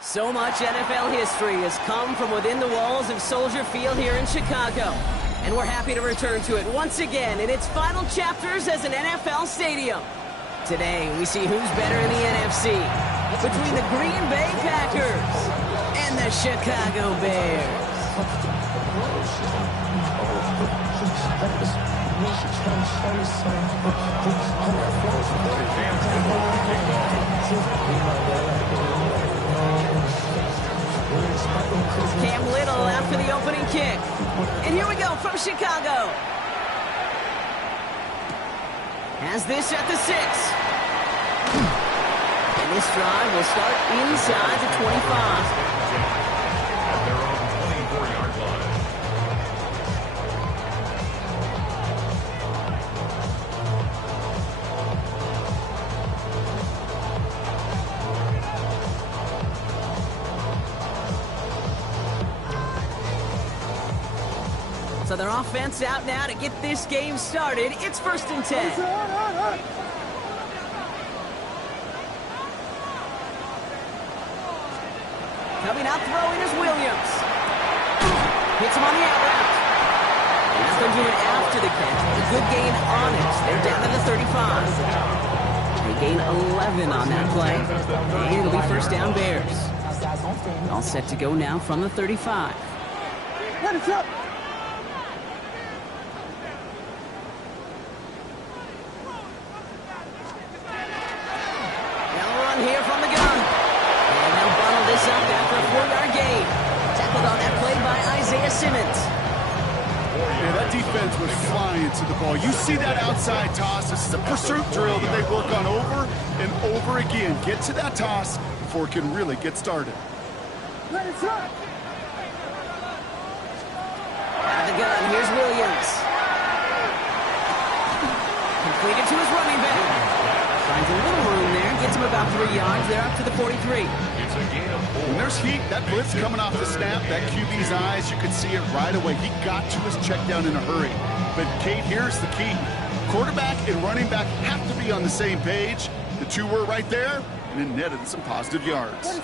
So much NFL history has come from within the walls of Soldier Field here in Chicago. And we're happy to return to it once again in its final chapters as an NFL stadium. Today, we see who's better in the NFC between the Green Bay Packers and the Chicago Bears. Cam Little after the opening kick. And here we go from Chicago. Has this at the 6. And this drive will start inside the 25. At their own 24-yard line. So their offense out now to get this game started. It's 1st and 10. Coming out throwing is Williams. Hits him on the out route. And that's going to do it after the catch. A good gain on it. They're down to the 35. They gain 11 on that play. And it'll be 1st down Bears. All set to go now from the 35. Let it up. Here from the gun. And they'll bundle this up after a 4-yard gain. Tackled on that play by Isaiah Simmons. Yeah, that defense was flying to the ball. You see that outside toss. This is a pursuit drill that they work on over and over again. Get to that toss before it can really get started. Let it run. Out of the gun, here's Williams. Completed to his running back. Finds a little room there, gets him about 3 yards. They're up to the 43. It's a gain of 4. When there's heat, that blitz coming off the snap, that QB's eyes, you could see it right away. He got to his check down in a hurry. But, Kate, here's the key. Quarterback and running back have to be on the same page. The two were right there, and it netted some positive yards.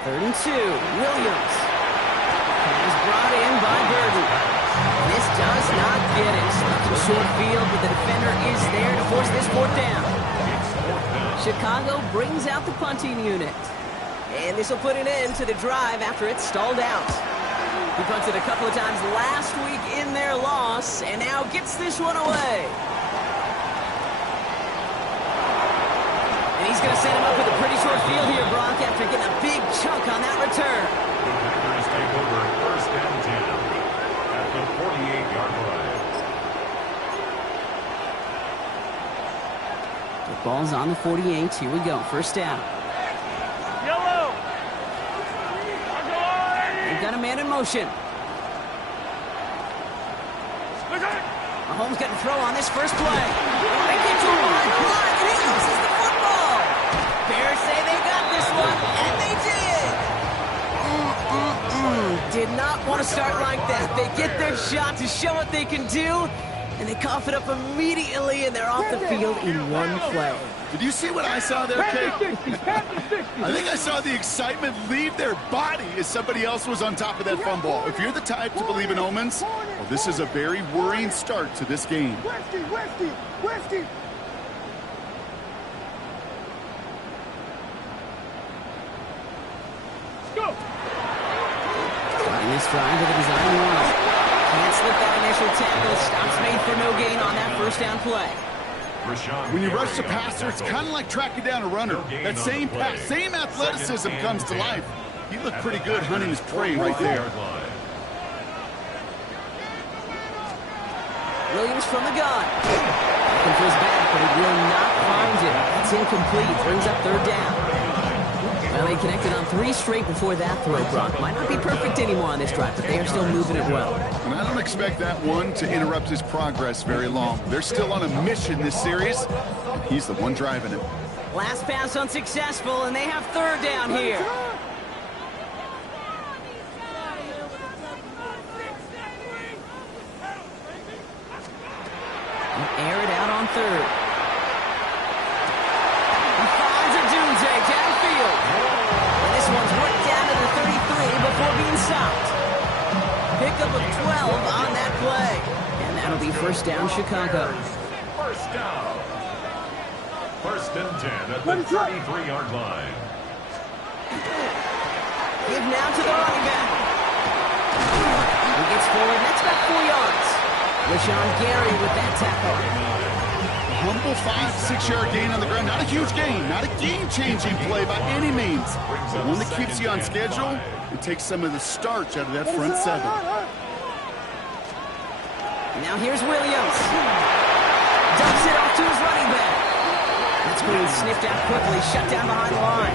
Third and 2, Williams. Is brought in by Burden. This does not get it. Stuck in short field, but the defender is there to force this 4th down. Chicago brings out the punting unit. And this will put an end to the drive after it's stalled out. He punted a couple of times last week in their loss, and now gets this one away. And he's going to set him up with a pretty short field here, Brock, after getting a big chunk on that return. The Packers take over first and 10 at the 48-yard line. The ball's on the 48. Here we go. First down. Yellow. They've got a man in motion. Mahomes got to throw on this first play. They get to him behind the line, and he loses the football. Bears say they got this one, and they did. Did not want to start like that. They get their shot to show what they can do, and they cough it up immediately, and they're off the field in one play. Did you see what I saw there, Kate? I think I saw the excitement leave their body as somebody else was on top of that fumble. If you're the type to believe in omens, well, this is a very worrying start to this game. Westy. Go. Starting this drive with a design run. Can't slip that initial tackle. Stops made for no gain on that first down play. When you rush the passer, it's kind of like tracking down a runner. That same pass, same athleticism comes to life. He looked pretty good hunting his prey right there. Williams from the gun. Looking for his back, but he will not find it. It's incomplete. Brings up third down. Well, they connected on 3 straight before that throw, Brock. Might not be perfect anymore on this drive, but they are still moving it well. And I don't expect that one to interrupt his progress very long. They're still on a mission this series, and he's the one driving it. Last pass unsuccessful, and they have third down here. Air it out on third. He finds a doomsday downfield. And this one's worked down to the 33 before being stopped. Pickup of 12 on that play. And that'll be first down, Chicago. First down. First and 10 at the 33-yard line. Give now to the running back. He gets forward, that's about 4 yards. LaShawn Gary with that tackle. Humble 5-6-yard gain on the ground. Not a huge gain, not a game-changing play by any means. But one that keeps you on schedule and takes some of the starch out of that front seven. Now here's Williams. Dumps it off to his running back. That's Green sniffed out quickly, shut down behind the line.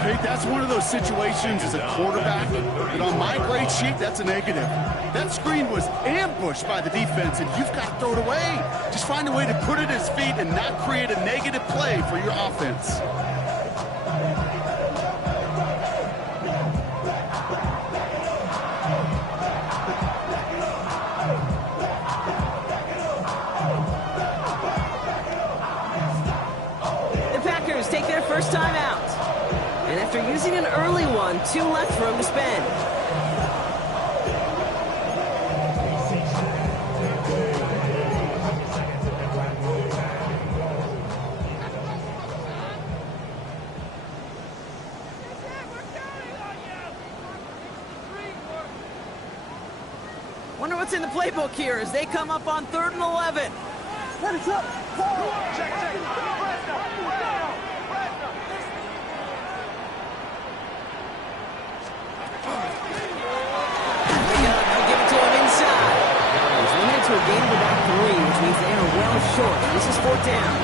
Hey, that's one of those situations as a quarterback that on my grade sheet, that's a negative. That screen was ambushed by the defense, and you've got to throw it away. Just find a way to put it at his feet and not create a negative play for your offense. The Packers take their first time out. And after using an early one, 2 left for him to spend. Wonder what's in the playbook here as they come up on 3rd and 11. To a gain of about 3, which means they are well short. This is 4th down.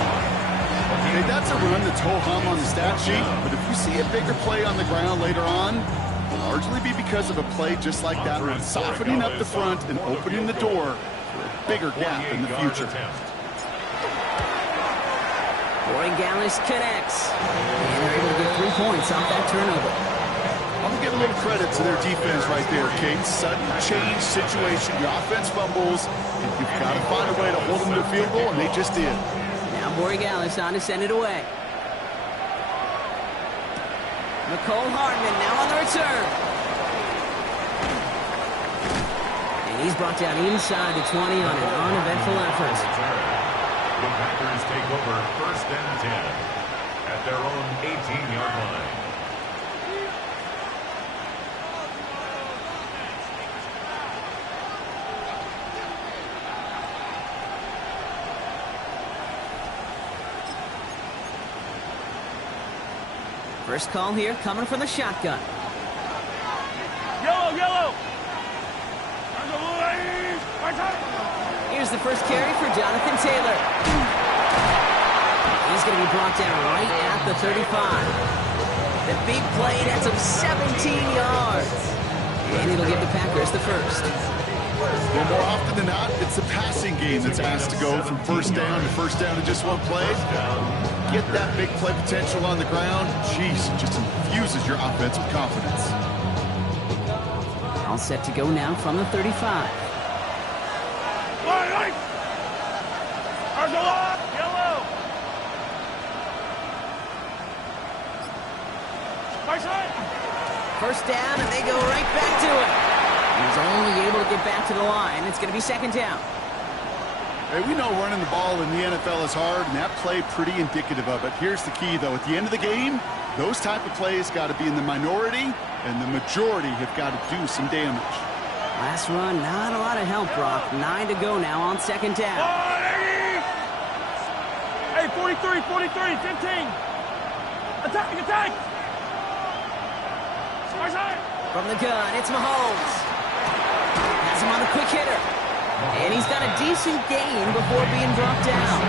Okay, that's a run that's ho-hum on the stat sheet, but if you see a bigger play on the ground later on, it'll largely be because of a play just like that one, softening up the front and opening the door for a bigger gap in the future. Corey Gallis connects. And they're able to get 3 points off that turnover. I'm going to give a little credit to their defense right there, Kate. Sudden change situation. Your offense fumbles, and you've got to find a way to hold them to a field goal, and they just did. Now Corey Gallis on to send it away. Nicole Hardman now on the return. And he's brought down inside the 20 on an uneventful effort. The Packers take over 1st and 10 at their own 18-yard line. First call here coming from the shotgun. Yellow, yellow. Here's the first carry for Jonathan Taylor. He's going to be brought down right at the 35. The big play, that's him 17 yards. And it'll give the Packers the first. Well, more often than not, it's the passing game that's asked to go from first down in just one play. Get that big play potential on the ground. Jeez, just infuses your offense with confidence. All set to go now from the 35. Yellow. First down, and they go right back to it. He's only able to get back to the line. It's going to be second down. Hey, we know running the ball in the NFL is hard, and that play pretty indicative of it. Here's the key, though. At the end of the game, those type of plays got to be in the minority, and the majority have got to do some damage. Last run, not a lot of help, Brock. 9 to go now on second down. Hey, 43, 15. Attack. From the gun, it's Mahomes. Has him on the quick hitter. And he's got a decent gain before being brought down.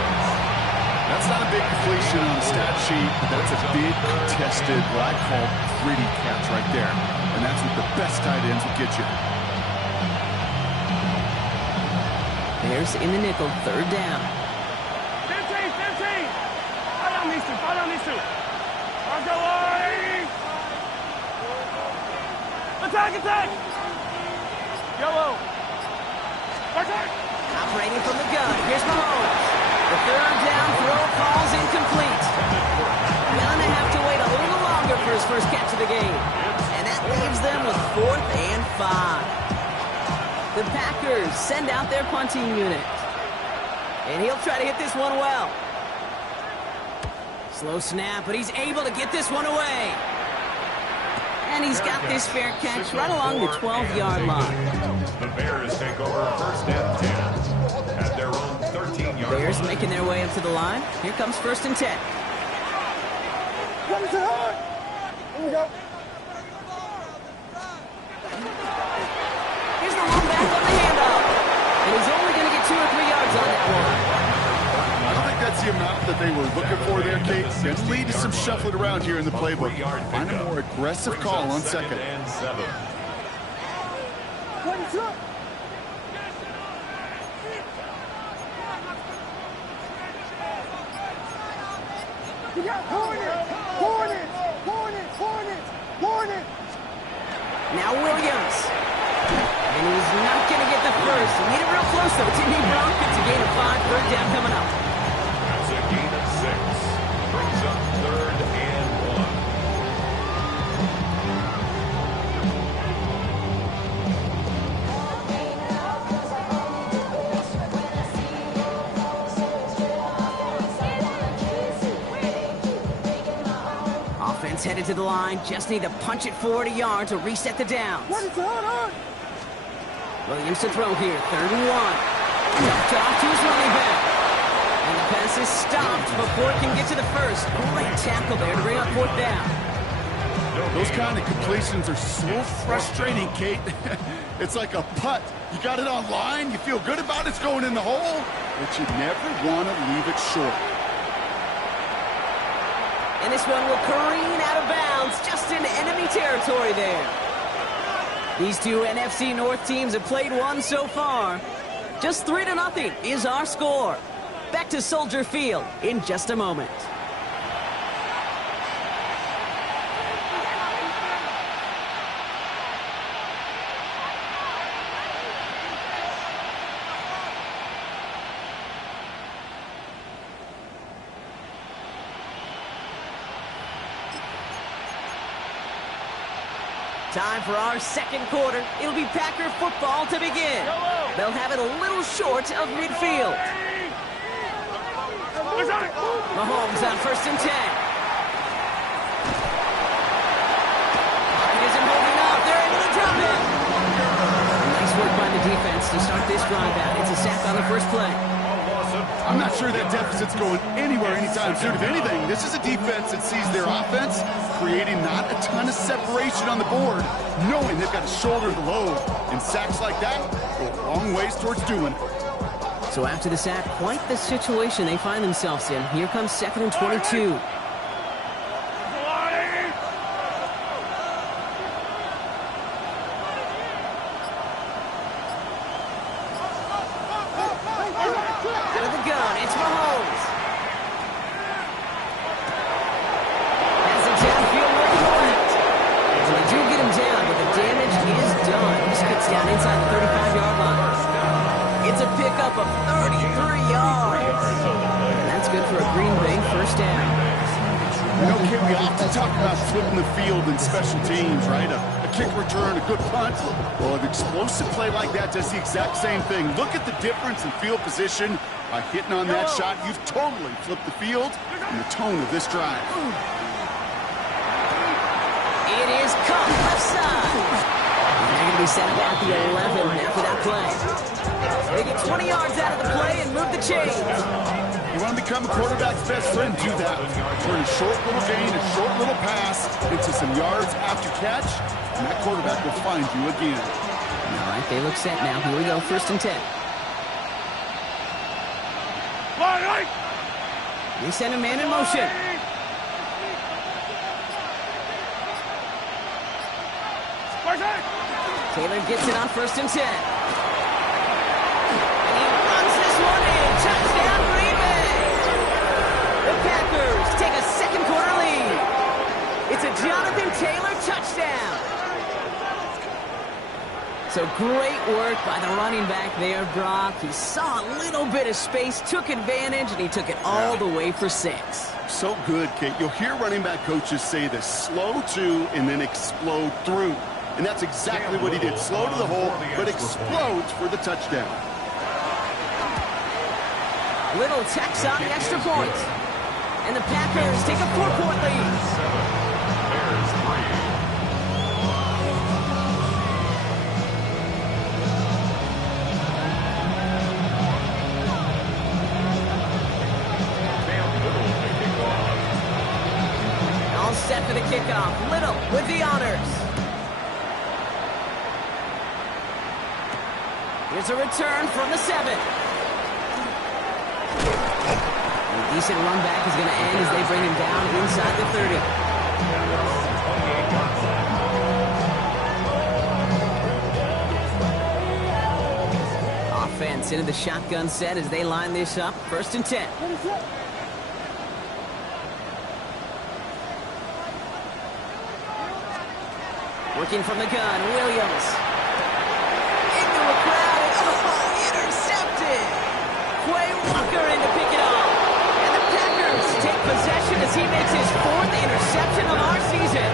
That's not a big completion on the stat sheet, but that's a big contested, what I call gritty catch right there. And that's what the best tight ends will get you. Bears in the nickel, third down. 15. Fight on these two. Attack. Yellow. Operating from the gun, here's Mahomes. The third down throw falls incomplete. Gonna have to wait a little longer for his first catch of the game. And that leaves them with 4th and 5. The Packers send out their punting unit. And he'll try to hit this one well. Slow snap, but he's able to get this one away. And he's got this fair catch right along the 12-yard line. The Bears take over 1st and 10 at their own 13-yard line. Bears making their way up to the line. Here comes 1st and 10. Here we go. Here's the long back on the handoff. And he's only going to get 2 or 3 yards on that one. I don't think that's the amount that they were looking for there, Kate. Can lead to some shuffling around here in the playbook. Find a more aggressive call on second. And 7. Hornet. Now Williams. And he's not going to get the first. He made it real close, though. Didn't he, Brock? It's a gain of 5. Third down coming up. That's a gain of 6. Brings up 3rd and 1. Offense headed to the line. Just need to punch it forward a yard to reset the downs. Williams to throw here. 3rd and 1. Dumped off to his running back. And the pass is stopped before it can get to the first. Great tackle there to bring up 4th down. Those kind of completions are so frustrating, Kate. It's like a putt. You got it on line, you feel good about it's going in the hole, but you never want to leave it short. And this one will careen out of bounds just into enemy territory there. These two NFC North teams have played one so far. Just 3-0 is our score. Back to Soldier Field in just a moment. Time for our second quarter. It'll be Packer football to begin. They'll have it a little short of midfield. Mahomes on 1st and 10. Pocket isn't holding up. They're able to drop it. Nice work by the defense to start this drive out. It's a sack on the first play. I'm not sure that deficit's going anywhere anytime soon. If anything, this is a defense that sees their offense creating not a ton of separation on the board, knowing they've got to shoulder the load. And sacks like that go a long ways towards doing it. So after the sack, quite the situation they find themselves in. Here comes 2nd and 22. Of 33 yards. And that's good for a Green Bay first down. You know, Kid, we often talk about flipping the field in special teams, right? A kick return, a good punt. Well, an explosive play like that does the exact same thing. Look at the difference in field position. By hitting on that shot, you've totally flipped the field and the tone of this drive. It is caught left side. They're going to be set at the 11 after that play. They get 20 yards out of the play and move the chains. You want to become a quarterback's best friend? Do that. Turn a short little gain, a short little pass into some yards after catch, and that quarterback will find you again. All right, they look set now. Here we go, 1st and 10. They send a man in motion. Taylor gets it on 1st and 10. Touchdown, Green Bay! The Packers take a second-quarter lead. It's a Jonathan Taylor touchdown. So great work by the running back there, Brock. He saw a little bit of space, took advantage, and he took it all the way for 6. So good, Kate. You'll hear running back coaches say this: slow to and then explode through. And that's exactly what he did. Slow to the hole, but explodes for the touchdown. Little tacks on the extra point. And the Packers take a 4-point lead. 7 Bears 3. All set for the kickoff. Little with the honors. Here's a return from the 7. A decent run back is going to end as they bring him down inside the 30. Offense into the shotgun set as they line this up. 1st and 10. Working from the gun, Williams. Into a crowd. Oh, intercepted. Quay Walker in to pick it up. And the Packers take possession as he makes his 4th interception of our season.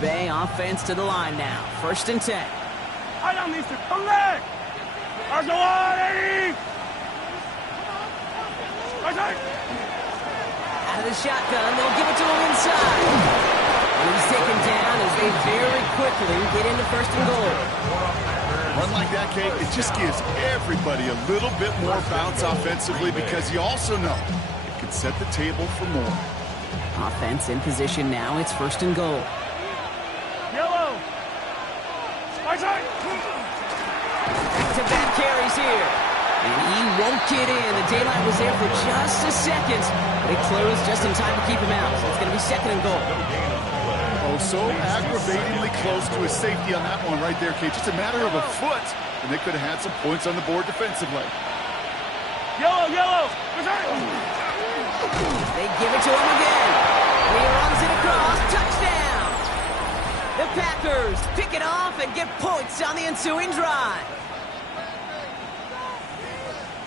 Bay offense to the line now. 1st and 10. I don't need to come back. Out of the shotgun, they'll give it to him inside. And he's taken down as they very quickly get into 1st and goal. Run like that, Kate, it just gives everybody a little bit more bounce offensively because you also know it can set the table for more. Offense in position now. It's 1st and goal. Back-to-back carries here. And he won't get in. The daylight was there for just a second. But it closed just in time to keep him out. So it's going to be 2nd and goal. Oh, so aggravatingly close to his safety on that one right there, Kate. Just a matter of a foot. And they could have had some points on the board defensively. Yellow. They give it to him again. And he runs it across. Packers pick it off and get points on the ensuing drive.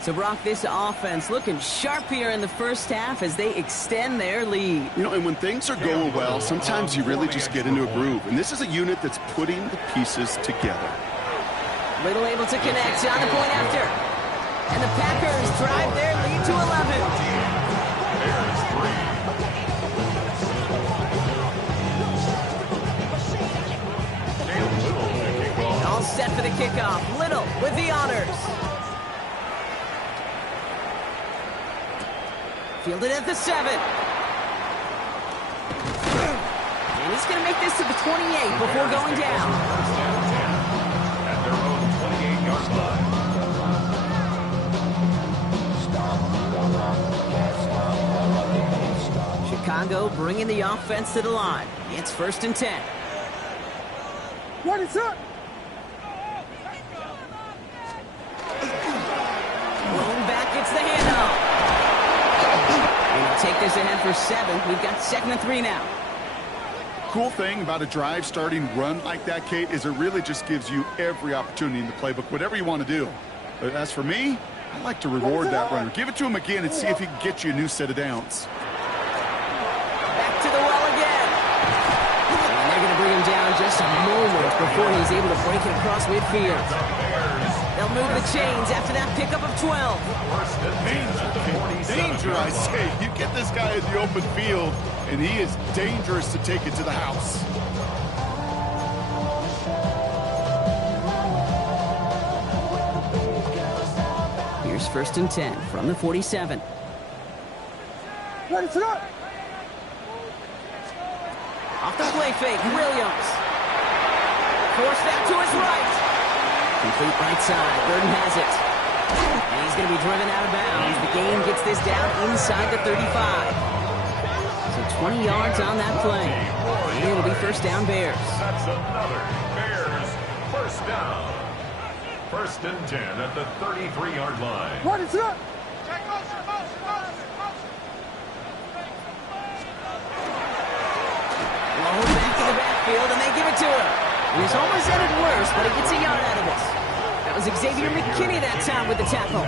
So, Brock, this offense looking sharp here in the first half as they extend their lead. You know, and when things are going well, sometimes you really just get into a groove. And this is a unit that's putting the pieces together. Little able to connect on the point after. And the Packers drive their lead to 11. Bears 3. Caleb Little to kick off. All set for the kickoff. Little with the honors. Fielded at the 7. And he's going to make this to the 28 before going down. First and 10 at their own 28-yard line. Chicago bringing the offense to the line. It's first and 10. What is up? Rolling back, it's the handoff. And he'll take this ahead for 7. We've got 2nd and 3 now. Cool thing about a drive starting run like that, Kate, is it really just gives you every opportunity in the playbook, whatever you want to do. But as for me, I like to reward that runner. Give it to him again and see if he can get you a new set of downs. Back to the well again. And they're going to bring him down just a moment before he's able to break it across midfield. They'll move the chains after that pickup of 12. First and 10 at the 47. Danger, I say. You get this guy in the open field, and he is dangerous to take it to the house. Here's first and 10 from the 47. What is up? Off the play fake, Williams. Force that to his right. Complete right side, Burton has it. And he's going to be driven out of bounds. The game gets this down inside the 35. So 20 yards on that play. And it'll be first down Bears. That's another Bears first down. First and 10 at the 33-yard line. What is up? Low back in the backfield, and they give it to him. And he's almost ended worse, but he gets a yard out of this. That was Xavier McKinney that time with the tackle.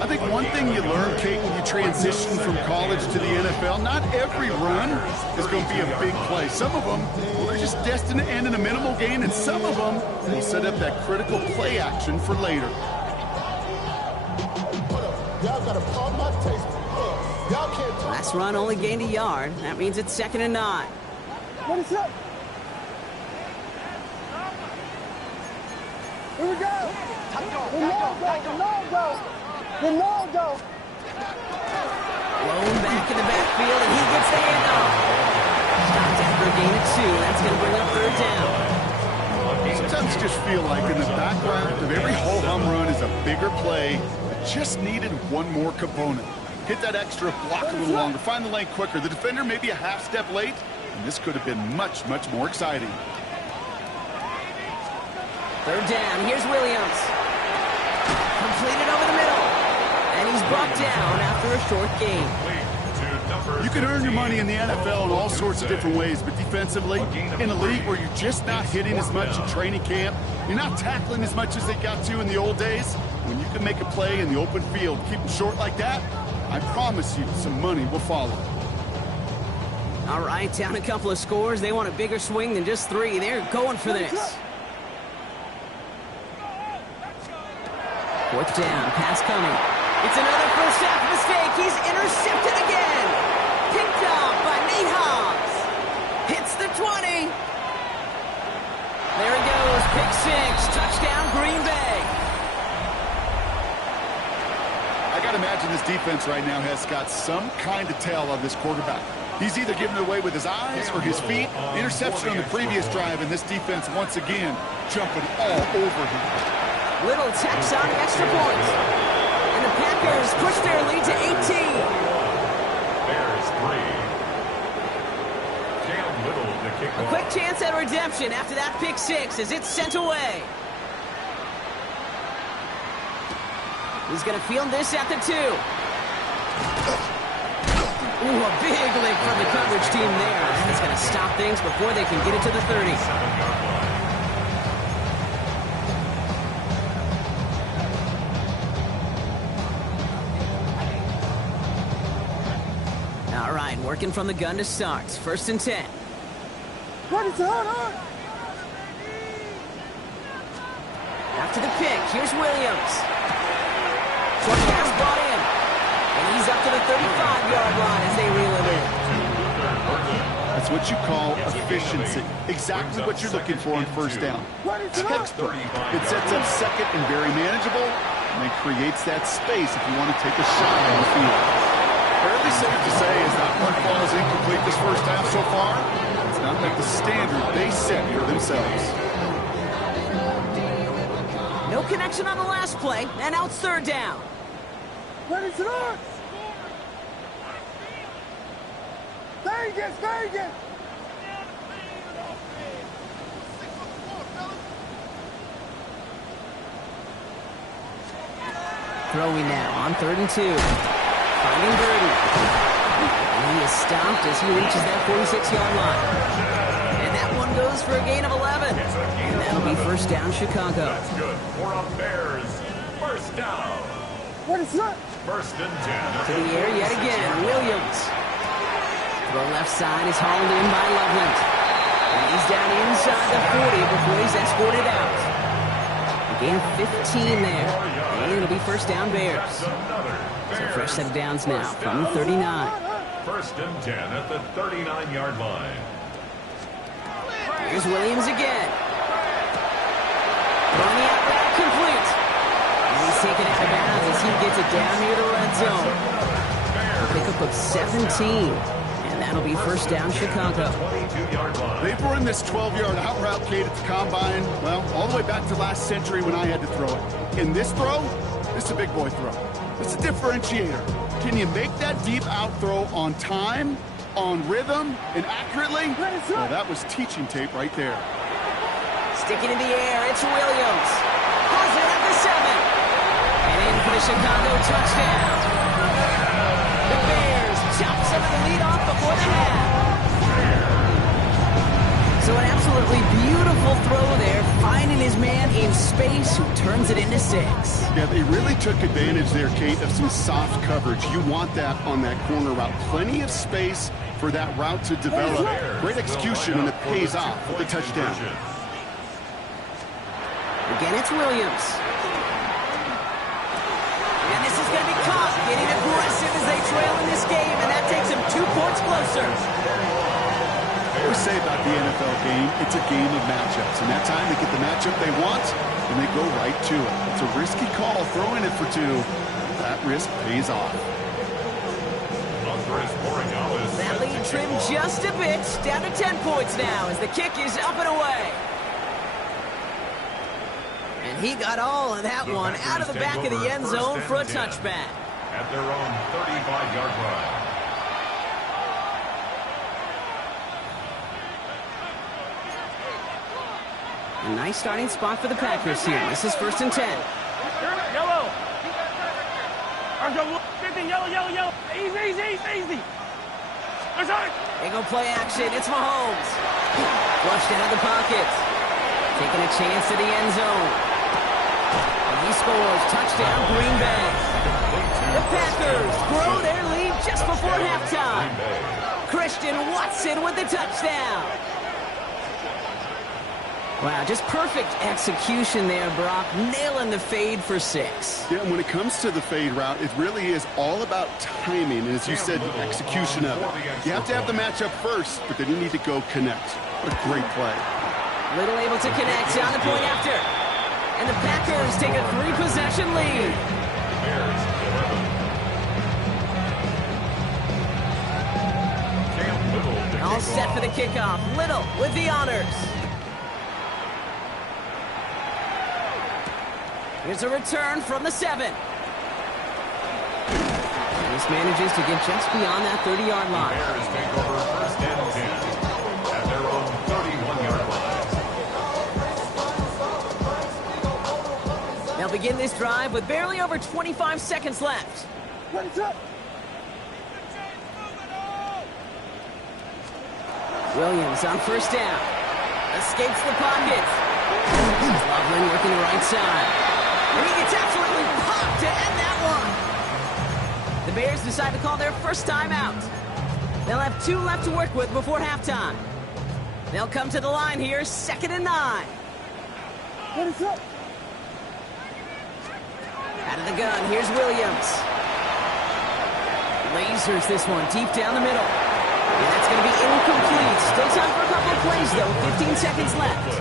I think one thing you learn, Kate, when you transition from college to the NFL, not every run is going to be a big play. Some of them, well, they're just destined to end in a minimal gain, and some of them will set up that critical play action for later. Last run only gained a yard. That means it's 2nd and 9. What is up? Here we go. Ronaldo. Blown back in the backfield, and he gets the handoff. Stopped after a gain of 2. That's going to bring up 3rd down. Sometimes you just feel like in the background of every ho-hum run is a bigger play that just needed one more component. Hit that extra block a little longer, find the lane quicker. The defender may be a half step late, and this could have been much, much more exciting. 3rd down, here's Williams. Completed over the middle. And he's brought down after a short gain. You can earn your money in the NFL in all sorts of different ways, but defensively, in a league where you're just not hitting as much in training camp, you're not tackling as much as they got to in the old days, when you can make a play in the open field, keep them short like that, I promise you some money will follow. All right, down a couple of scores. They want a bigger swing than just 3. They're going for this. 4th down, pass coming. It's another first half mistake. He's intercepted again. Picked off by Nate Hobbs. Hits the 20. There he goes, pick 6. Touchdown, Green Bay. I got to imagine this defense right now has got some kind of tell on this quarterback. He's either giving it away with his eyes or his feet. Interception on the previous drive, and this defense once again jumping all over him. Little tacks on the extra points. And the Packers push their lead to 18. Bears 3. Caleb Little to kick A off. quick chance at redemption after that pick 6 as it's sent away. He's going to field this at the 2. Ooh, a big lick from the coverage team there. That is going to stop things before they can get it to the 30. All right, working from the gun to start. 1st and 10. What is on? After the pick, here's Williams. Short pass brought in. And he's up to the 35-yard line as they reel it in. That's what you call efficiency. Exactly what you're looking for on 1st down. It's textbook. It sets up 2nd and very manageable, and it creates that space if you want to take a shot on the field. Fairly safe to say as that one falls incomplete this 1st half so far. It's not met the standard they set for themselves. No connection on the last play, and now it's 3rd down. What is it on? Vegas! Throwing now on 3rd and 2. Finding Birdie. And he is stopped as he reaches that 46-yard line. And that one goes for a gain of 11. And that'll be 1st down, Chicago. That's good for a Bears 1st down. What is that? 1st and 10. To the air yet again, Williams. Throw left side is hauled in by Loveland. And he's down inside the 40 before he's escorted out. A gain of 15 there. And it'll be 1st down, Bears. So fresh set of downs now from the 39. 1st and 10 at the 39-yard line. Here's Williams again. Throwing the out route complete. And he's taken out of bounds as he gets it down near the red zone. A pickup of 17. And that'll be 1st down, Chicago. They've run this 12-yard out route, Kate, at the combine, well, all the way back to last century when I had to throw it. In this throw, it's a big boy throw. It's a differentiator. Can you make that deep out throw on time, on rhythm, and accurately? Well, that was teaching tape right there. Sticking in the air, it's Williams. Has it at the 7. And in for the Chicago touchdown. The Bears chop some of the lead off before the half. So an absolutely beautiful throw there, finding his man in space who turns it into 6. Yeah, they really took advantage there, Kate, of some soft coverage. You want that on that corner route. Plenty of space for that route to develop. Great execution, and it pays off with the touchdown. Again, it's Williams. And this is going to be caught, getting aggressive as they trail in this game, and that takes them 2 points closer. We say about the NFL game, it's a game of matchups, and that time they get the matchup they want, and they go right to it. It's a risky call, throwing it for 2. That risk pays off. That lead trimmed just a bit, down to 10 points now as the kick is up and away. And he got all of that one out of the back of the end zone for a touchback. At their own 35-yard line. A nice starting spot for the Packers here. This is 1st and 10. Yellow. Yellow. Easy. They go play action. It's Mahomes. Flushed out of the pocket. Taking a chance to the end zone. And he scores. Touchdown, Green Bay. The Packers grow their lead just before halftime. Christian Watson with the touchdown. Wow, just perfect execution there, Brock. Nailing the fade for 6. Yeah, and when it comes to the fade route, it really is all about timing, and as you said, the execution of it. You have to have the matchup first, but then you need to go connect. What a great play. Little able to connect on the point after. And the Packers take a 3-possession lead. All set for the kickoff. Little with the honors. Here's a return from the 7. And this manages to get just beyond that 30-yard line. Bears take over 1st and 10 at their own 31-yard line. They'll begin this drive with barely over 25 seconds left. What is up? Williams on first down. Escapes the pocket. Loveland working the right side. And he gets absolutely popped to end that one. The Bears decide to call their first time out. They'll have 2 left to work with before halftime. They'll come to the line here, 2nd and 9. What is up? Out of the gun, here's Williams. Lasers this one deep down the middle. And that's going to be incomplete. Still time for a couple of plays, though. 15 seconds left.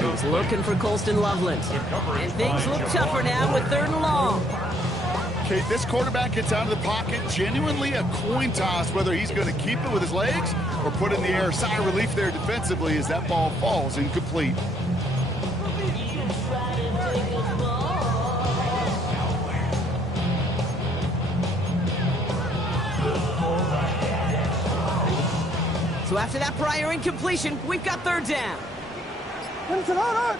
He's looking for Colston Loveland. And things look tougher now with 3rd and long. Okay, this quarterback gets out of the pocket. Genuinely a coin toss whether he's going to keep it with his legs or put it in the air. Sigh of relief there defensively as that ball falls incomplete. So after that prior incompletion, we've got 3rd down. What is it on?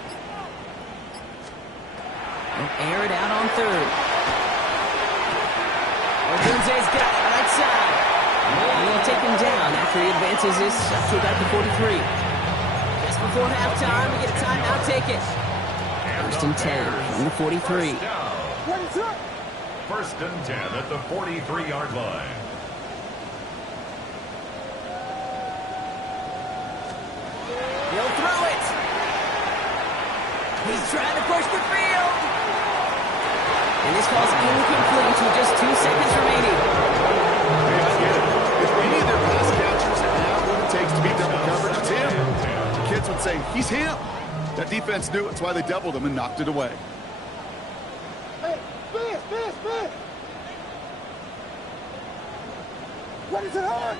They'll air it out on 3rd. Odunze's got it, right side. And they'll take him down after he advances this up to about the 43. Just before halftime, we get a timeout, take it. 1st and 10 from the 43. What is up? 1st and 10 at the 43-yard line. He'll throw it. He's trying to push the field. And this ball's incomplete with just 2 seconds remaining. If any of their pass catchers have what it takes to beat double coverage, it's him. The kids would say, he's him. That defense knew it. That's why they doubled him and knocked it away. Hey, fast. What is it on?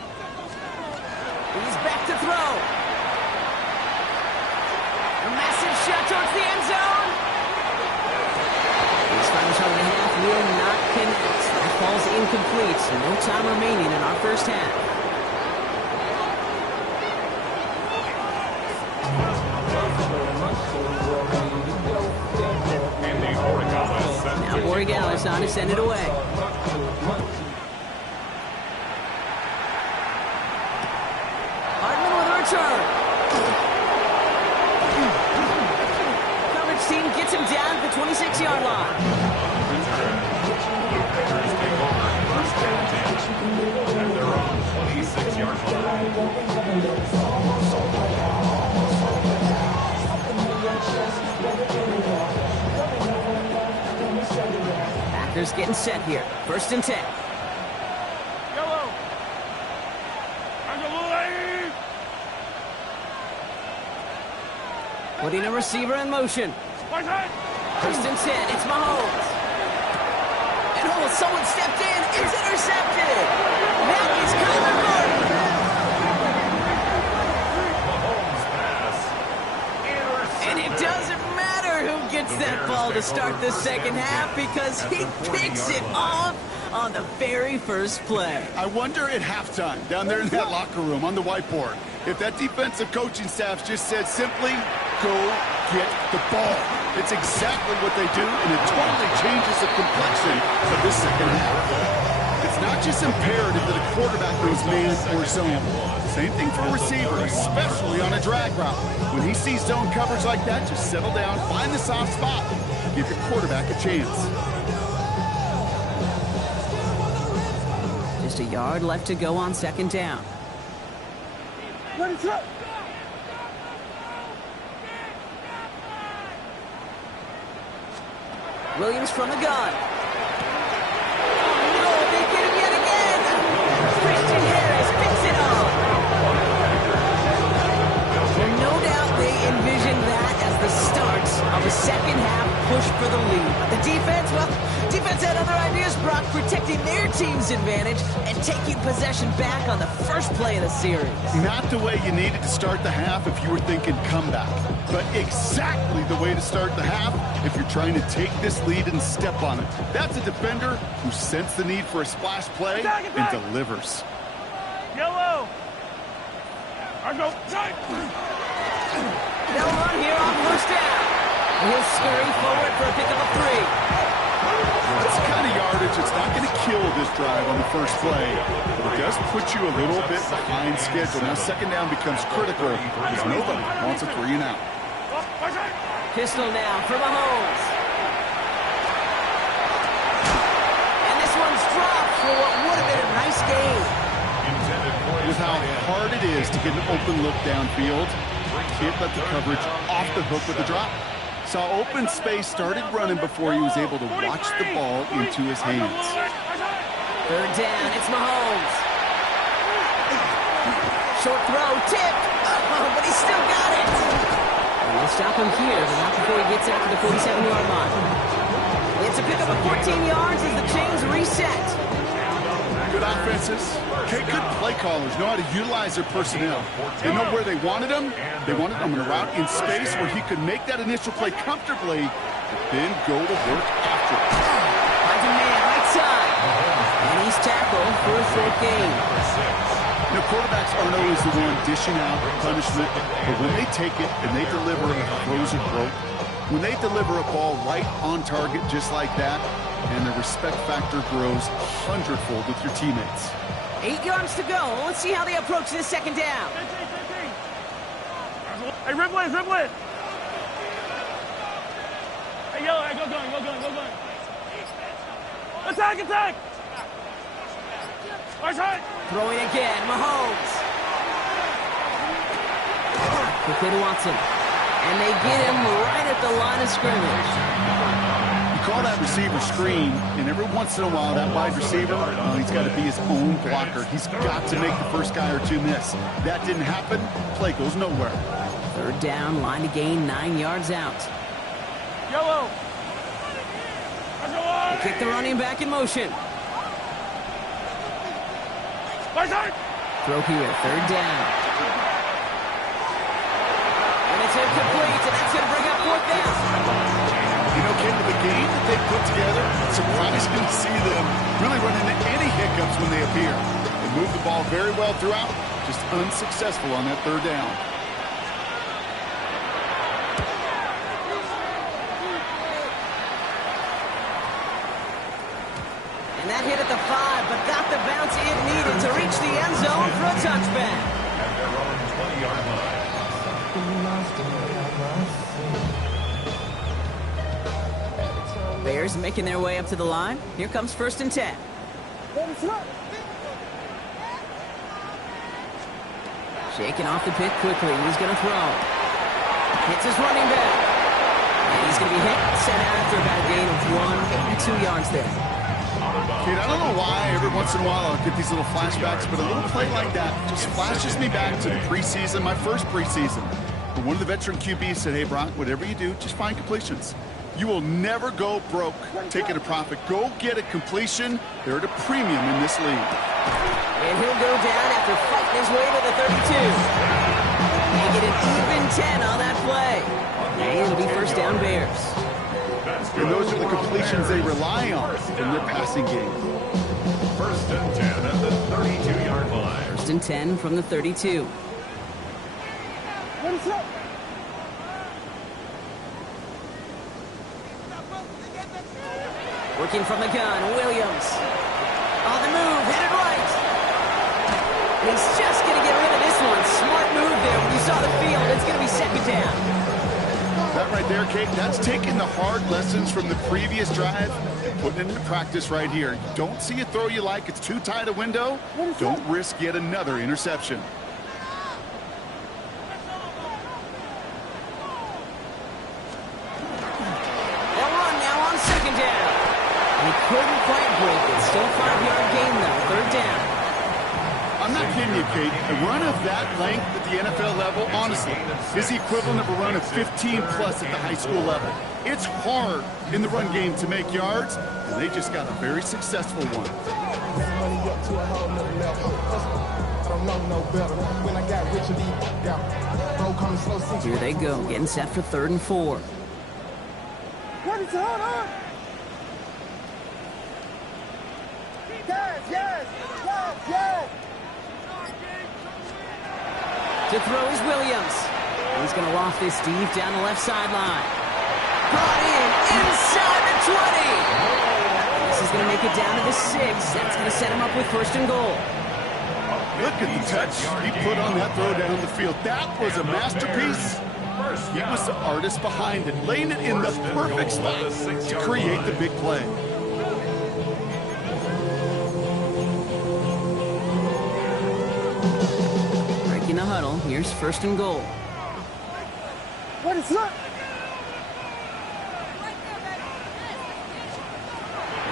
He's back to throw. A massive shot towards the end zone. His final shot of the half will not connect. That ball's incomplete, so no time remaining in our first half. Now Borregales on to send it away. Hartman with a return. Team gets him down at the 26-yard line. At their own 26-yard line. Packers getting set here. 1st and 10. Yellow. Putting a receiver in motion. 1st and 10, it's Mahomes. And oh, someone stepped in. It's intercepted. That is Kyler Murray. And it doesn't matter who gets that ball to start the second half because he picks it off on the very first play. I wonder at halftime, down there in that locker room on the whiteboard, if that defensive coaching staff just said simply, go get the ball. It's exactly what they do, and it totally changes the complexion of this second half. It's not just imperative that a quarterback goes man or zone. Same thing for a receiver, especially on a drag route. When he sees zone coverage like that, just settle down, find the soft spot, give your quarterback a chance. Just a yard left to go on 2nd down. What is up? Williams from the gun. Oh, no, they get him yet again. Christian Harris picks it off. Well, no doubt they envisioned that as the start of a second half push for the lead. The defense had other ideas, Brock, protecting their team's advantage and taking possession back on the first play of the series. Not the way you needed to start the half if you were thinking comeback, but exactly the way to start the half if you're trying to take this lead and step on it. That's a defender who sensed the need for a splash play and delivers. Yellow. I go. They'll run here on 1st down. He'll scurry forward for a pickup of 3. That's the kind of yardage that's not going to kill this drive on the first play, but it does put you a little bit behind schedule. Now second down becomes critical because nobody wants a 3 and out. Pistol now for Mahomes. And this one's dropped for what would have been a nice game. With how hard it is to get an open look downfield, can't let the coverage off the hook with the drop. Saw open space, started running before he was able to watch the ball into his hands. Third down, it's Mahomes. Short throw, tipped. Oh, but he still got it. And we'll stop him here, but not before he gets out to the 47-yard line. It's a pickup of 14 yards as the chains reset. Good offenses. Okay, good play callers know how to utilize their personnel. They know where they wanted them. They wanted them in a route in space where he could make that initial play comfortably, but then go to work after it. Finds a man right side. And he's tackled for a short gain. Now, quarterbacks aren't always the one dishing out punishment, but when they take it and they deliver it, throws it broke. When they deliver a ball right on target just like that, and the respect factor grows 100-fold with your teammates. 8 yards to go. Let's see how they approach this second down. Hey, rip it, rip it. Hey, yellow, hey, go gun. Attack, attack. Right side. Throwing again, Mahomes. Quickly to Watson. And they get him right at the line of scrimmage. You call that receiver screen, and every once in a while, that wide receiver, he's got to be his own blocker. He's got to make the first guy or two miss. That didn't happen, play goes nowhere. Third down, line to gain 9 yards out. Yellow. They kick the running back in motion. Right side. Throw here, third down. And it's incomplete, and that's going to bring up fourth down. You know, Kate, with the game that they put together, surprising to see them really run into any hiccups when they appear. They move the ball very well throughout, just unsuccessful on that third down. And that hit at the 5, but got the bounce it needed to reach the end zone for a touchback. At their own 20-yard line. Bears making their way up to the line. Here comes 1st and 10. Shaking off the pick quickly. He's going to throw. Hits his running back. And he's going to be hit, sent out after about a gain of 1 2 yards there. Kate, I don't know why every once in a while I'll get these little flashbacks, but a little play like that just flashes me back to the preseason, my first preseason. But one of the veteran QBs said, hey, Brock, whatever you do, just find completions. You will never go broke taking a profit. Go get a completion. They're at a premium in this league. And he'll go down after fighting his way to the 32. They get an even 10 on that play. And it'll be first down Bears. And those are the completions they rely on in their passing game. 1st and 10 at the 32-yard line. 1st and 10 from the 32. Working from the gun, Williams. On the move, headed right. And he's just going to get rid of this one. Smart move there. When you saw the field, it's going to be second down. That right there, Kate, that's taking the hard lessons from the previous drive and putting it into practice right here. You don't see a throw you like, it's too tight a window. Don't risk yet another interception. They'll run now on second down. He couldn't quite break it. Still 5-yard gain, though. Third down. I'm not kidding you, Kate. A run of that length at the NFL level, honestly, is the equivalent of a run of 15-plus at the high school level. It's hard in the run game to make yards, and they just got a very successful one. Here they go, getting set for 3rd and 4. What is on? Yes. To throw is Williams. He's going to loft this deep down the left sideline. brought in inside the 20. This is going to make it down to the 6. That's going to set him up with first and goal. Look at the touch he put on that throw down the field. That was a masterpiece. He was the artist behind it, laying it in the perfect spot to create the big play. Breaking the huddle. Here's first and goal. What is that?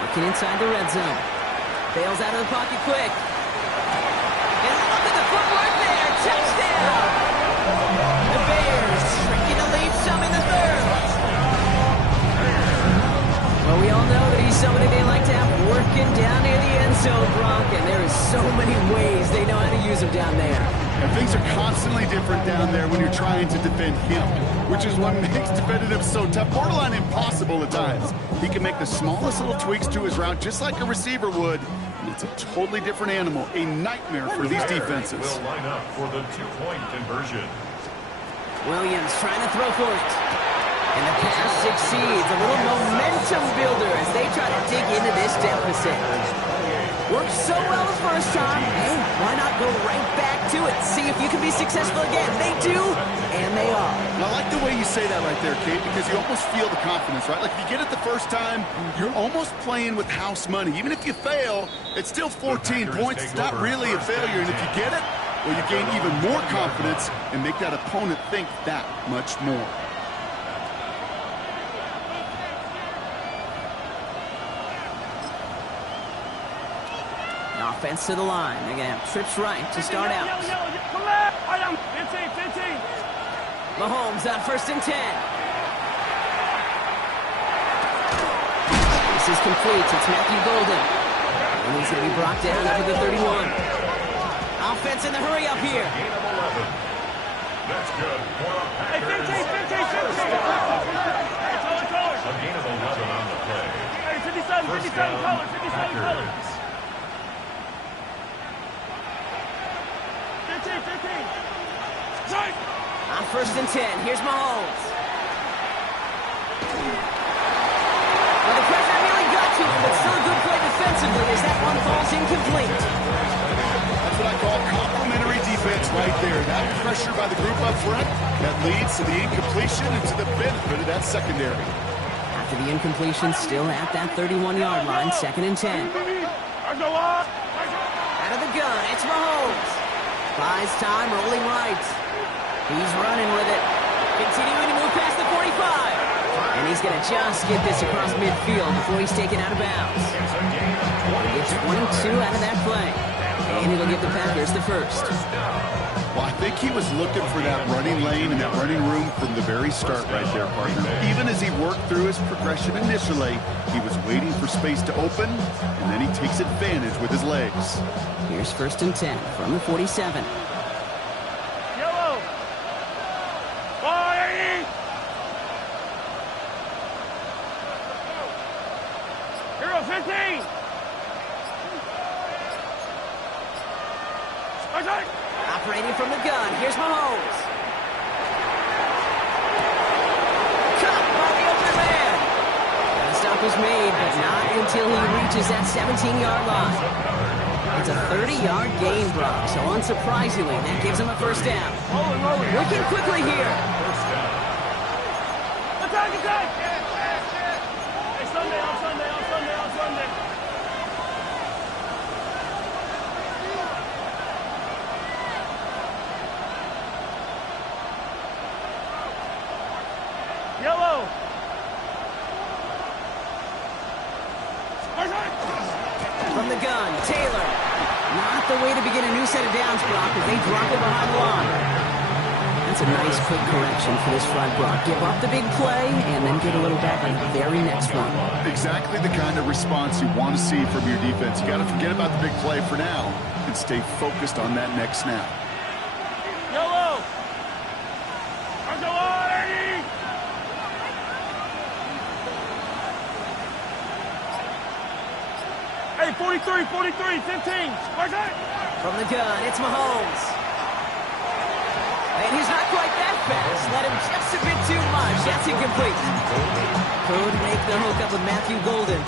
Working inside the red zone. Bails out of the pocket quick. And look at the footwork there. Touchdown! The Bears shrinking the lead some in the third. Well, we all know that he's somebody they like to have working down near the end zone, Brock, and there is so many ways they know how to use him down there. And things are constantly different down there when you're trying to defend him, which is what makes defending him so tough, borderline impossible at times. He can make the smallest little tweaks to his route just like a receiver would, and it's a totally different animal, a nightmare for these defenses. Will line up for the two-point conversion. Williams trying to throw for it. And the pass succeeds. A little momentum builder as they try to dig into this deficit. Worked so well the first time. Hey, why not go right back to it? See if you can be successful again. They do, and they are. And I like the way you say that right there, Kate, because you almost feel the confidence, right? Like if you get it the first time, you're almost playing with house money. Even if you fail, it's still 14 points. It's not really a failure. And if you get it, well, you gain even more confidence and make that opponent think that much more. Offense to the line. They're going to have trips right to start out. Mahomes on first and 10. This is complete. It's Matthew Golden. And he's going to be brought down up at the 31. Offense in the hurry up here. Gain of 11. That's good. Hey, 15. A gain of 11 on the play. Hey, 57 color. On first and 10, here's Mahomes. Well, the pressure nearly got to him, but still a good play defensively as that one falls incomplete. That's what I call complementary defense right there. That pressure by the group up front, that leads to the incompletion and to the benefit of that secondary. After the incompletion, still at that 31-yard line, second and 10. Out of the gun, it's Mahomes. Buys time, rolling right. He's running with it. Continuing to move past the 45. And he's going to just get this across midfield before he's taken out of bounds. It's 22 out of that play. And it'll give the Packers the first. Well, I think he was looking for that running lane and that running room from the very start right there, partner. Even as he worked through his progression initially, he was waiting for space to open, and then he takes advantage with his legs. Here's first and 10 from the 47. Yellow. 180. Hero 15. Operating from the gun, here's Mahomes. Caught by the open man. The stop was made, but not until he reaches that 17-yard line. It's a 30-yard gain, Brock, so unsurprisingly, that gives him a first down. Working quickly here. Attack! Hey, Sunday. Yellow. From the gun, Taylor. Not the way to begin a new set of downs, Brock, as they drop it behind the line. That's a nice quick correction for this front, Brock. Give up the big play and then get a little back on the very next one. Exactly the kind of response you want to see from your defense. You got to forget about the big play for now and stay focused on that next snap. Yellow. 43, 15. From the gun, it's Mahomes. And he's not quite that fast. Let him just a bit too much. That's incomplete. Could make the hookup with Matthew Golden.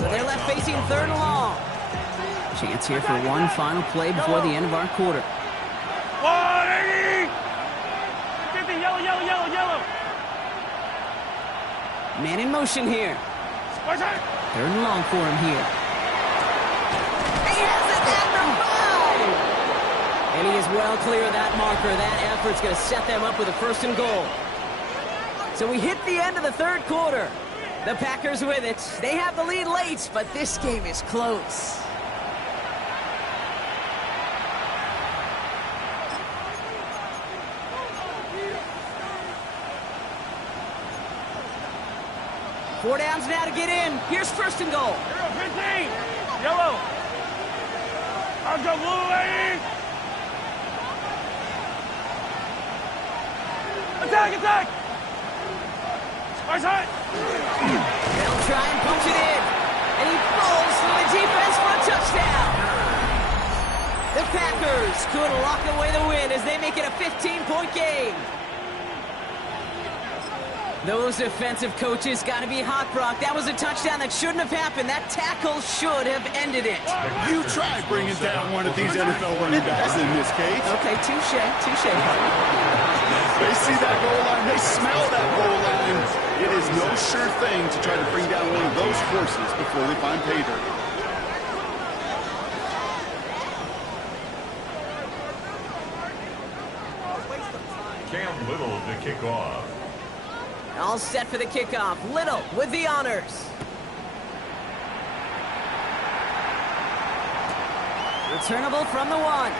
So they're left facing 3rd and long. Chance here for one final play before the end of our quarter. 180! Yellow, yellow, yellow, yellow. Man in motion here. 3rd and long for him here. He has it at the 5! And he is well clear of that marker. That effort's going to set them up with a 1st and goal. So we hit the end of the 3rd quarter. The Packers with it. They have the lead late, but this game is close. Four downs now to get in. Here's 1st and goal. 15! Yellow! I'll go blue, lady! Attack, attack! Nice hit! They'll try and punch it in. And he falls through the defense for a touchdown. The Packers could lock away the win as they make it a 15-point game. Those defensive coaches got to be hot, Brock. That was a touchdown that shouldn't have happened. That tackle should have ended it. You try bringing down one of these NFL running backs in this case. Okay, touche, touche. They see that goal line. They smell that goal line. It is no sure thing to try to bring down one of those horses before they find pay dirt. Cam Little to kick off. All set for the kickoff. Little with the honors. Returnable from the 1.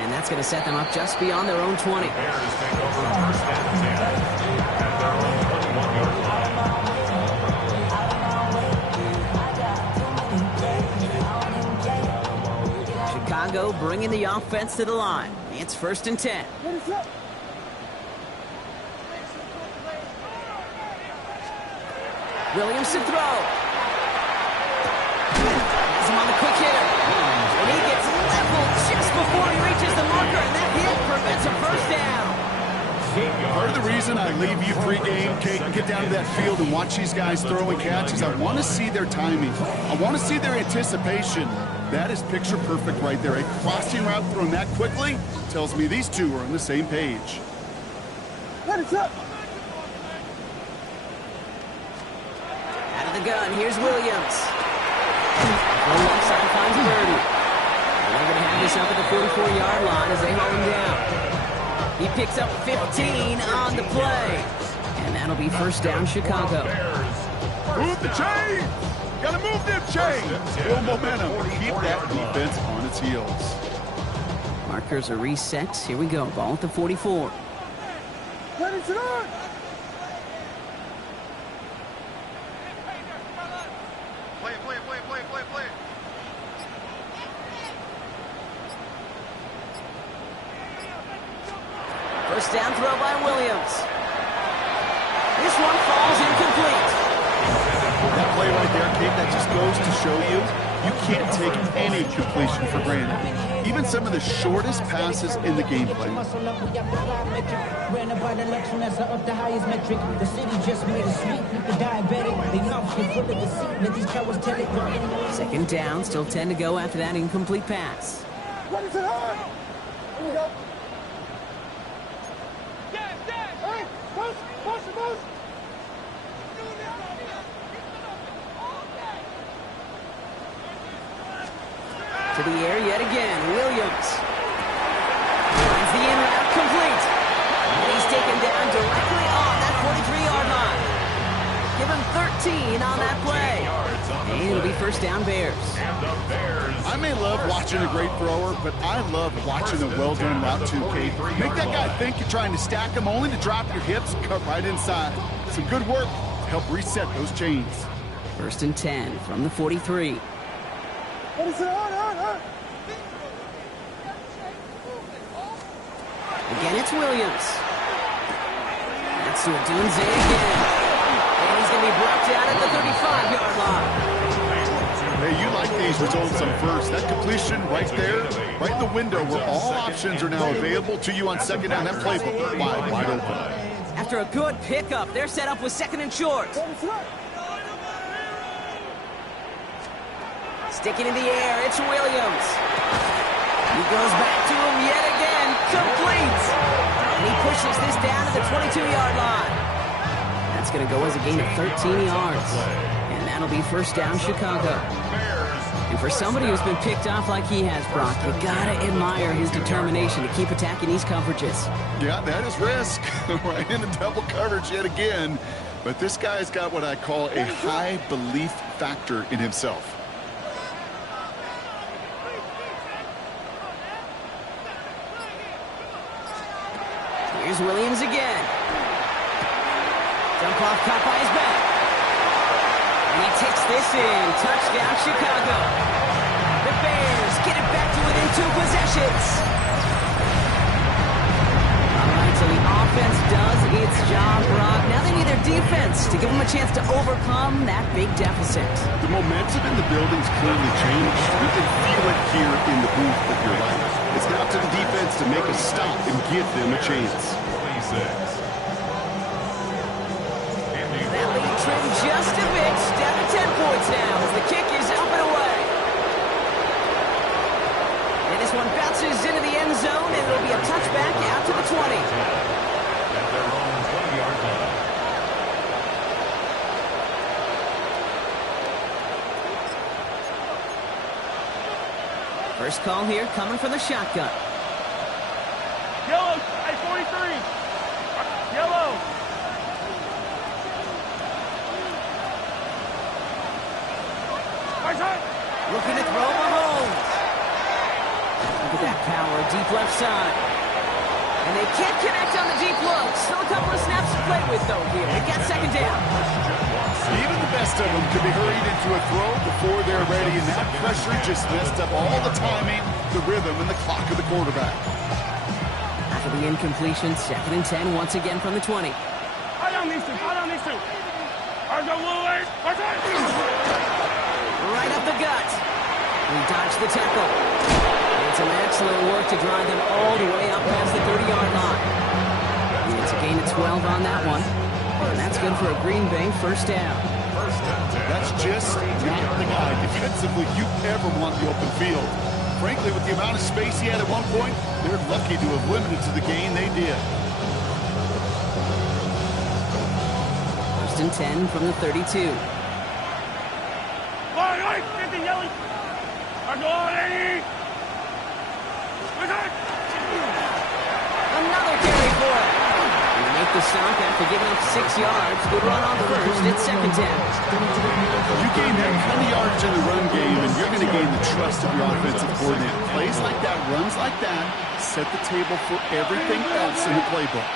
And that's going to set them up just beyond their own 20. Bears take over 1st and 10 at their own 21-yard line. Chicago bringing the offense to the line. It's 1st and 10. Williams to throw. Has him on the quick hitter. And he gets leveled just before he reaches the marker, and that hit prevents a 1st down. Part of the reason I leave you pregame, Kate, and get down to that field and watch these guys throw and catch is I want to see their timing. I want to see their anticipation. That is picture perfect right there. A crossing route thrown that quickly tells me these two are on the same page. Let it up! The gun. Here's Williams. One left side finds Birdie. And they're going to have this up at the 44-yard line as they hold him down. He picks up 15 on the play. And that'll be 1st down, Chicago. Move the chain! Gotta move them chains! Build momentum. Keep that defense on its heels. Markers are reset. Here we go. Ball at the 44. Let it on! First down throw by Williams. This one falls incomplete. That play right there, Kate, that just goes to show you, you can't take any completion for granted. Even some of the shortest passes in the gameplay. Second down, still 10 to go after that incomplete pass. What is it on? Here we go. To the air yet again, Williams. Finds the in route complete. And he's taken down directly on that 43-yard line. Give him 13 on that play. And it'll be 1st down, Bears. I may love watching a great thrower, but I love watching a well-done route too, Kate. Make that guy think you're trying to stack him only to drop your hips and cut right inside. Some good work to help reset those chains. 1st and 10 from the 43. What is it on? Again, it's Williams. That's to Odunze again. And he's going to be brought down at the 35-yard line. Hey, you like these results on first. That completion right there, right in the window where all options are now available to you on second down. That playbook wide open. After a good pickup, they're set up with second and short. Sticking in the air, it's Williams. He goes back to him yet again, complete. And he pushes this down to the 22-yard line. That's going to go as a gain of 13 yards. And that'll be first down, Chicago. And for somebody who's been picked off like he has, Brock, you got to admire his determination to keep attacking these coverages. Yeah, that is risk. Right into double coverage yet again. But this guy's got what I call a high belief factor in himself. Here's Williams again. Dump off caught by his back. And he takes this in. Touchdown, Chicago. The Bears get it back to within 2 possessions. All right, so the offense does its job, Brock. Now they need their defense to give them a chance to overcome that big deficit. The momentum in the building's clearly changed. We can feel it here in the booth, but you're right. It's now to the defense to make a stop and give them a chance. That lead trimmed just a bit. Down to 10 points now as the kick is up and away. And this one bounces into the end zone, and it'll be a touchback out to the 20. At their own 20-yard line. First call here coming from the shotgun. Yellow, at 43. Yellow. Right side. Looking to throw Mahomes. Look at that power, deep left side. And they can't connect on the deep look. Still a couple of snaps to play with, though, here. They got second down. Even the best of them could be hurried into a throw before they're ready, and that pressure just messed up all the timing, the rhythm, and the clock of the quarterback. After the incompletion, second and 10 once again from the 20. I down these two. Argo Lewis. Right side. Right up the gut. He dodged the tackle. And some excellent work to drive them all the way up past the 30-yard line. It's a gain of 12 on that one. And that's good for a Green Bay first down. That's just not the guy defensively you ever want the open field. Frankly, with the amount of space he had at one point, they're lucky to have limited to the gain they did. First and 10 from the 32. Line, 50, yelling. Argo 80. Right side. Another carry for it. And they make the stop after giving up 6 yards. Good run on first. It's second down. You gain that kind of yardage in the run game, and you're going to gain the trust of your offensive coordinator. Plays like that, runs like that, set the table for everything else in the playbook.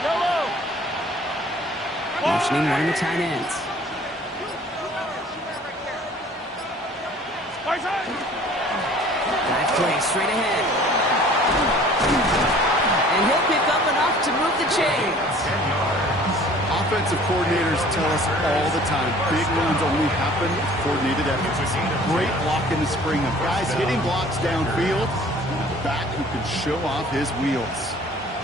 Yellow. Motioning one of the tight ends. Right side. Dive play straight ahead. And he'll pick up enough to move the chains. Offensive coordinators tell us all the time, big runs only happen with coordinated efforts. Great block in the spring of guys hitting blocks downfield, and a back who can show off his wheels.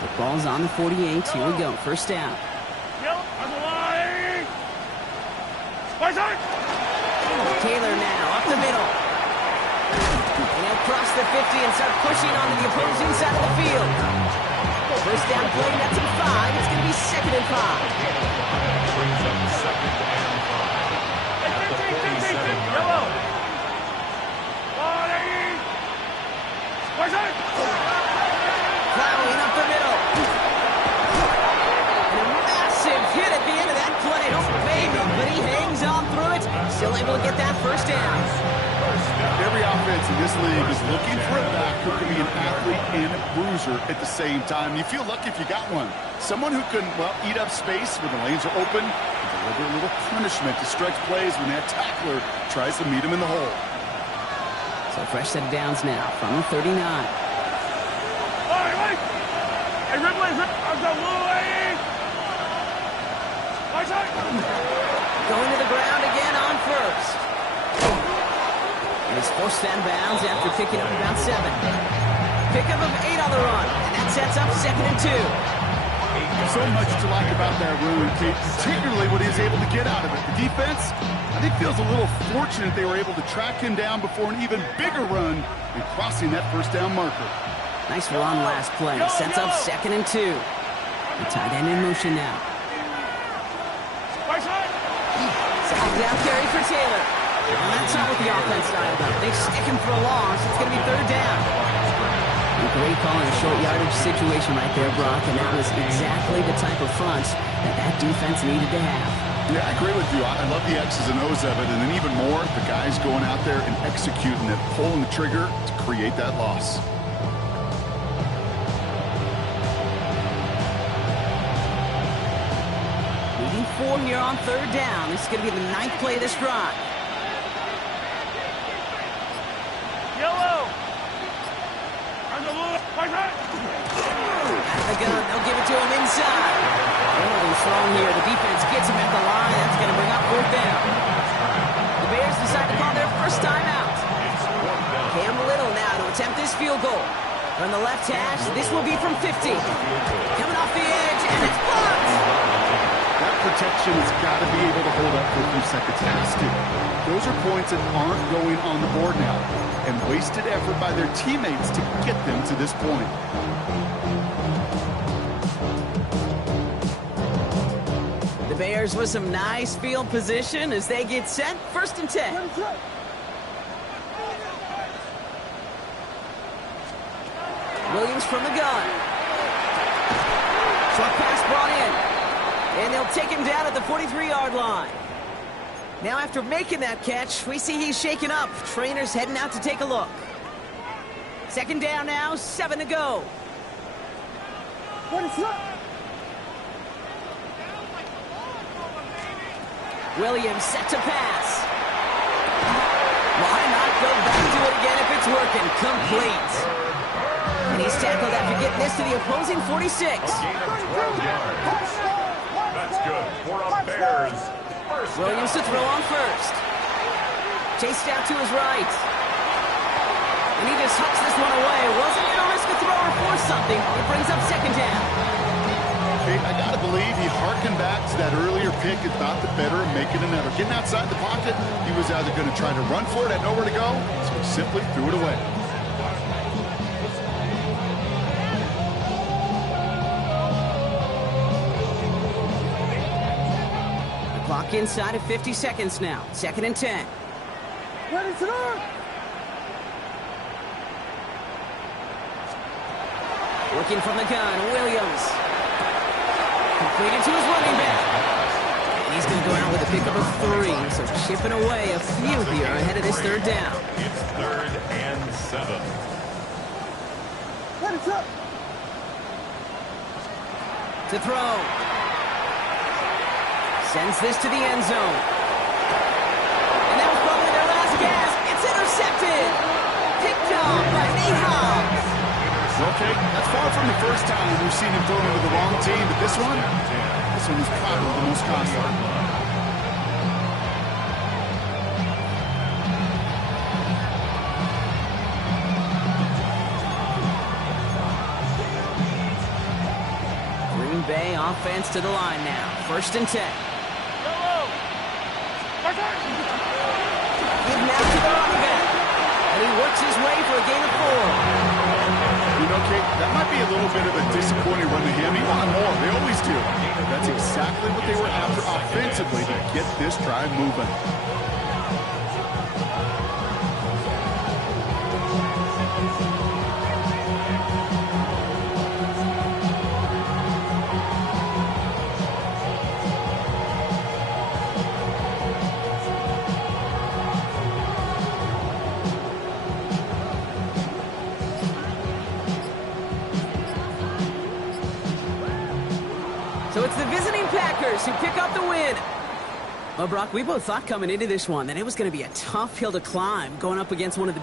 The ball's on the 48. Here we go. First down. Yellow. Argo line. Right side. Taylor now up the middle. And he'll cross the 50 and start pushing onto the opposing side of the field. First down play, that's at 5. It's going to be second and 5. Brings up second and 5. At the 47-yard Yellow. line. 180. Right side. Plowing up the middle. And a massive hit at the end of that play. Oh, baby. But he hangs on through it. Still able to get that first down. Every offense in this league is looking for a back who can be an athlete and a bruiser at the same time. You feel lucky if you got one. Someone who can, well, eat up space when the lanes are open and deliver a little punishment to stretch plays when that tackler tries to meet him in the hole. So fresh set of downs now from the 39. Right. Hey, Ripley. Argo Lewis. Right side. Going to the ground again on first. And he's forced out of bounds after picking up about 7. Pickup of 8 on the run, and that sets up 2nd and 2. So much to like about that run, Kate, particularly what he was able to get out of it. The defense, I think, feels a little fortunate they were able to track him down before an even bigger run and crossing that first down marker. Nice run last play. Sets up 2nd and 2. The tight end in motion now. Second down carry for Taylor. And that's not what the offense dialed up. They stick him for a loss. It's going to be 3rd down. A great call in a short yardage situation right there, Brock, and that was exactly the type of front that defense needed to have. Yeah, I agree with you. I love the X's and O's of it, and then even more, the guys going out there and executing it, pulling the trigger to create that loss. Leading 4 here on 3rd down. This is going to be the 9th play of this drive. Yellow. Out of the gun, they'll give it to him inside. Holding strong here. The defense gets him at the line. That's going to bring up 4th down. The Bears decide to call their first timeout. Cam Little now to attempt this field goal. On the left hash, this will be from 50. Coming off the edge, and it's blocked. That protection has got to be able to hold up for a few seconds. Has to. Those are points that aren't going on the board now, and wasted effort by their teammates to get them to this point. The Bears with some nice field position as they get set. 1st and 10. Williams from the gun. Short pass brought in. And they'll take him down at the 43-yard line. Now after making that catch, we see he's shaken up. Trainer's heading out to take a look. 2nd down now, 7 to go. Williams set to pass. Why not go back to it again if it's working? Complete. And he's tackled after getting this to the opposing 46. Gain of 12 yards. That's good for a Bears. Williams to throw on first. Chased out to his right. And he just hucks this one away. Wasn't going to risk a throw or force something. It brings up 2nd down. Hey, I got to believe he harkened back to that earlier pick and thought the better of making another. Getting outside the pocket, he was either going to try to run for it, had nowhere to go, so he simply threw it away. Clock inside of 50 seconds now. 2nd and 10. Working from the gun, Williams. Completed to his running back. And he's going to go out with a pickup of 3. So chipping away a few here ahead of this 3rd down. It's 3rd and 7. To throw. Sends this to the end zone. And that was probably their last gasp. It's intercepted. Picked off by Nate Hobbs. Okay, that's far from the first time we've seen him thrown into the wrong team, but this one is probably the most costly. Green Bay offense to the line now. 1st and 10. Give now to the running back. And he works his way for a gain of 4. You know, Kate, that might be a little bit of a disappointing run to him. He wanted more. They always do. That's exactly what they were after offensively to get this drive moving. So it's the visiting Packers who pick up the win. Well, Brock, we both thought coming into this one that it was going to be a tough hill to climb going up against one of the